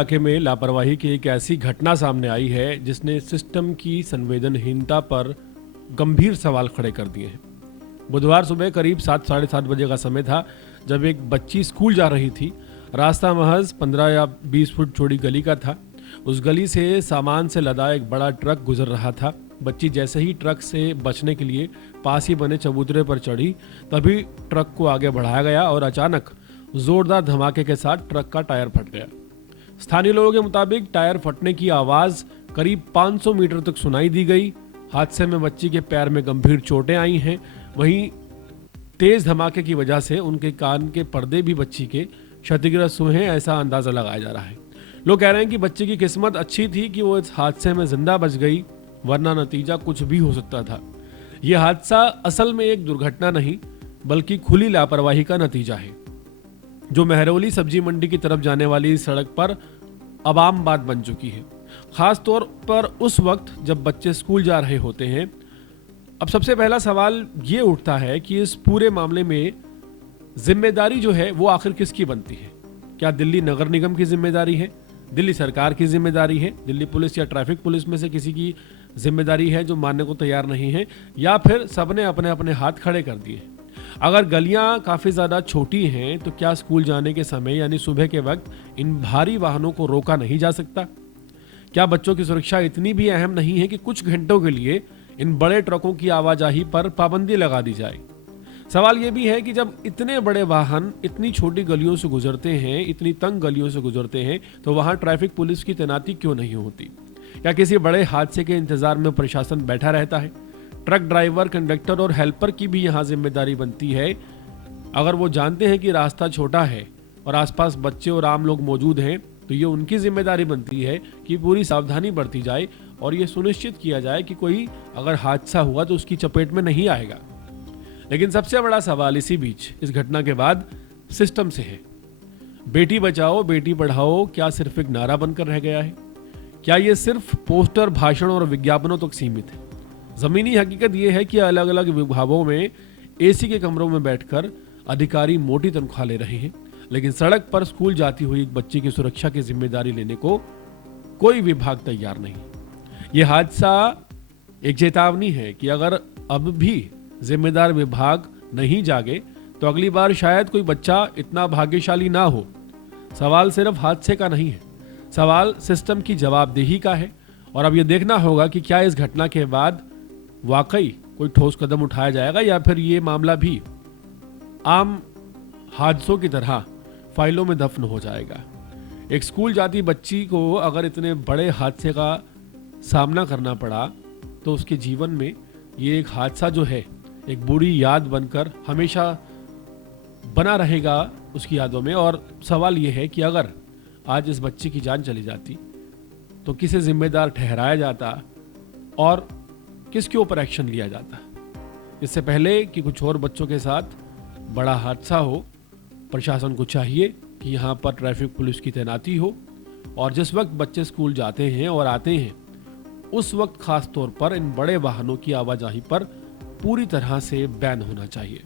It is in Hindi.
इलाके में लापरवाही की एक ऐसी घटना सामने आई है जिसने सिस्टम की संवेदनहीनता पर गंभीर सवाल खड़े कर दिए हैं। बुधवार सुबह करीब 7 साढ़े 7 बजे का समय था जब एक बच्ची स्कूल जा रही थी। रास्ता महज 15 या 20 फुट चौड़ी गली का था। उस गली से सामान से लदा एक बड़ा ट्रक गुजर रहा था। बच्ची जैसे ही ट्रक से बचने के लिए पास ही बने चबूतरे पर चढ़ी, तभी ट्रक को आगे बढ़ाया गया और अचानक जोरदार धमाके के साथ ट्रक का टायर फट गया। स्थानीय लोगों के मुताबिक टायर फटने की आवाज करीब 500 मीटर तक सुनाई दी गई। हादसे में बच्ची के पैर में गंभीर चोटें आई हैं। वहीं तेज धमाके की वजह से उनके कान के पर्दे भी बच्ची के क्षतिग्रस्त हुए हैं, ऐसा अंदाजा लगाया जा रहा है। लोग कह रहे हैं कि बच्ची की किस्मत अच्छी थी कि वो इस हादसे में जिंदा बच गई, वरना नतीजा कुछ भी हो सकता था। यह हादसा असल में एक दुर्घटना नहीं बल्कि खुली लापरवाही का नतीजा है, जो महरौली सब्जी मंडी की तरफ जाने वाली सड़क पर अब आम बात बन चुकी है, खास तौर पर उस वक्त जब बच्चे स्कूल जा रहे होते हैं। अब सबसे पहला सवाल ये उठता है कि इस पूरे मामले में जिम्मेदारी जो है वो आखिर किसकी बनती है? क्या दिल्ली नगर निगम की जिम्मेदारी है, दिल्ली सरकार की जिम्मेदारी है, दिल्ली पुलिस या ट्रैफिक पुलिस में से किसी की जिम्मेदारी है जो मानने को तैयार नहीं है, या फिर सबने अपने अपने हाथ खड़े कर दिए? अगर गलियां काफ़ी ज़्यादा छोटी हैं तो क्या स्कूल जाने के समय यानी सुबह के वक्त इन भारी वाहनों को रोका नहीं जा सकता? क्या बच्चों की सुरक्षा इतनी भी अहम नहीं है कि कुछ घंटों के लिए इन बड़े ट्रकों की आवाजाही पर पाबंदी लगा दी जाए? सवाल यह भी है कि जब इतने बड़े वाहन इतनी छोटी गलियों से गुजरते हैं, इतनी तंग गलियों से गुजरते हैं, तो वहां ट्रैफिक पुलिस की तैनाती क्यों नहीं होती? क्या किसी बड़े हादसे के इंतजार में प्रशासन बैठा रहता है? ट्रक ड्राइवर, कंडक्टर और हेल्पर की भी यहाँ जिम्मेदारी बनती है। अगर वो जानते हैं कि रास्ता छोटा है और आसपास बच्चे और आम लोग मौजूद हैं, तो ये उनकी जिम्मेदारी बनती है कि पूरी सावधानी बरती जाए और ये सुनिश्चित किया जाए कि कोई अगर हादसा हुआ तो उसकी चपेट में नहीं आएगा। लेकिन सबसे बड़ा सवाल इसी बीच इस घटना के बाद सिस्टम से है। बेटी बचाओ बेटी पढ़ाओ क्या सिर्फ एक नारा बनकर रह गया है? क्या ये सिर्फ पोस्टर, भाषण और विज्ञापनों तक सीमित है? जमीनी हकीकत यह है कि अलग अलग विभागों में एसी के कमरों में बैठकर अधिकारी मोटी तनख्वाह ले रहे हैं, लेकिन सड़क पर स्कूल जाती हुई एक बच्ची की सुरक्षा की जिम्मेदारी लेने को कोई विभाग तैयार नहीं। यह हादसा एक चेतावनी है कि अगर अब भी जिम्मेदार विभाग नहीं जागे तो अगली बार शायद कोई बच्चा इतना भाग्यशाली ना हो। सवाल सिर्फ हादसे का नहीं है, सवाल सिस्टम की जवाबदेही का है। और अब यह देखना होगा कि क्या इस घटना के बाद वाकई कोई ठोस कदम उठाया जाएगा या फिर ये मामला भी आम हादसों की तरह फाइलों में दफन हो जाएगा। एक स्कूल जाती बच्ची को अगर इतने बड़े हादसे का सामना करना पड़ा तो उसके जीवन में ये एक हादसा जो है एक बुरी याद बनकर हमेशा बना रहेगा उसकी यादों में। और सवाल ये है कि अगर आज इस बच्ची की जान चली जाती तो किसे जिम्मेदार ठहराया जाता और किसके ऊपर एक्शन लिया जाता? इससे पहले कि कुछ और बच्चों के साथ बड़ा हादसा हो, प्रशासन को चाहिए कि यहाँ पर ट्रैफिक पुलिस की तैनाती हो और जिस वक्त बच्चे स्कूल जाते हैं और आते हैं उस वक्त खास तौर पर इन बड़े वाहनों की आवाजाही पर पूरी तरह से बैन होना चाहिए।